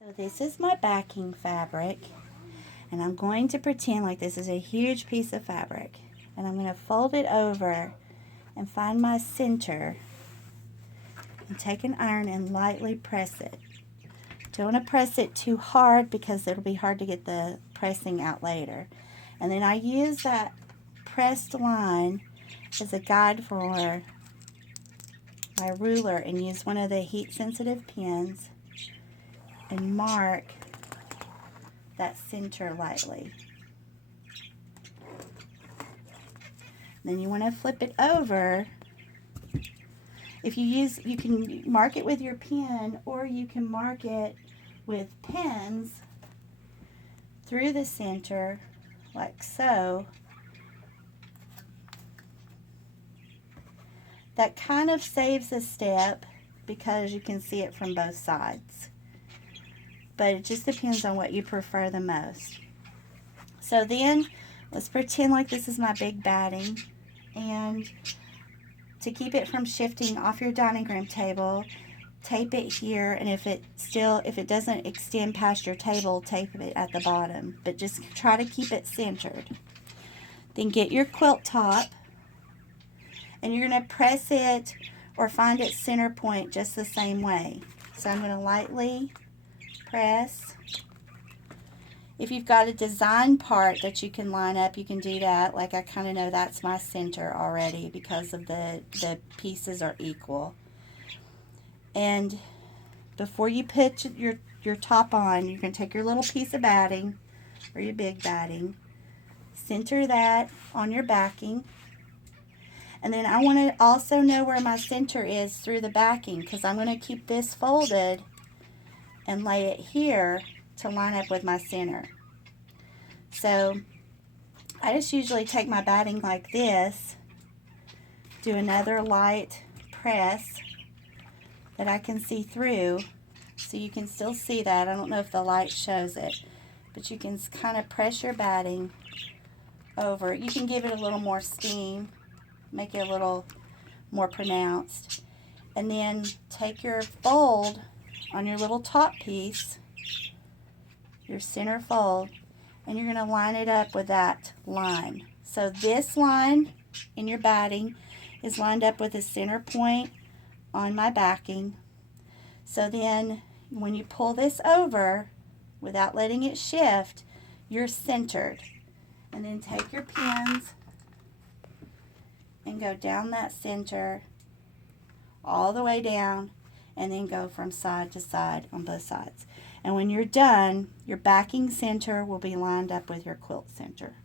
So this is my backing fabric, and I'm going to pretend like this is a huge piece of fabric, and I'm going to fold it over and find my center and take an iron and lightly press it. Don't want to press it too hard because it'll be hard to get the pressing out later. And then I use that pressed line as a guide for my ruler and use one of the heat sensitive pins and mark that center lightly. Then you want to flip it over. If you can mark it with your pen, or you can mark it with pins through the center like so. That kind of saves a step because you can see it from both sides. But it just depends on what you prefer the most. So then, let's pretend like this is my big batting. And to keep it from shifting off your dining room table, tape it here, and if it doesn't extend past your table, tape it at the bottom. But just try to keep it centered. Then get your quilt top, and you're going to press it or find its center point just the same way. So I'm going to lightly press. If you've got a design part that you can line up, you can do that. Like I kind of know that's my center already because of the pieces are equal. And before you put your top on, you're going to take your little piece of batting or your big batting, center that on your backing. And then I want to also know where my center is through the backing, because I'm going to keep this folded and lay it here to line up with my center. So I just usually take my batting like this, do another light press that I can see through, so you can still see that. I don't know if the light shows it, but you can kind of press your batting over. You can give it a little more steam, make it a little more pronounced. And then take your fold on your little top piece, your center fold, and you're going to line it up with that line. So this line in your batting is lined up with the center point on my backing. So then when you pull this over without letting it shift, you're centered. And then take your pins and go down that center all the way down, and then go from side to side on both sides. And when you're done, your backing center will be lined up with your quilt center.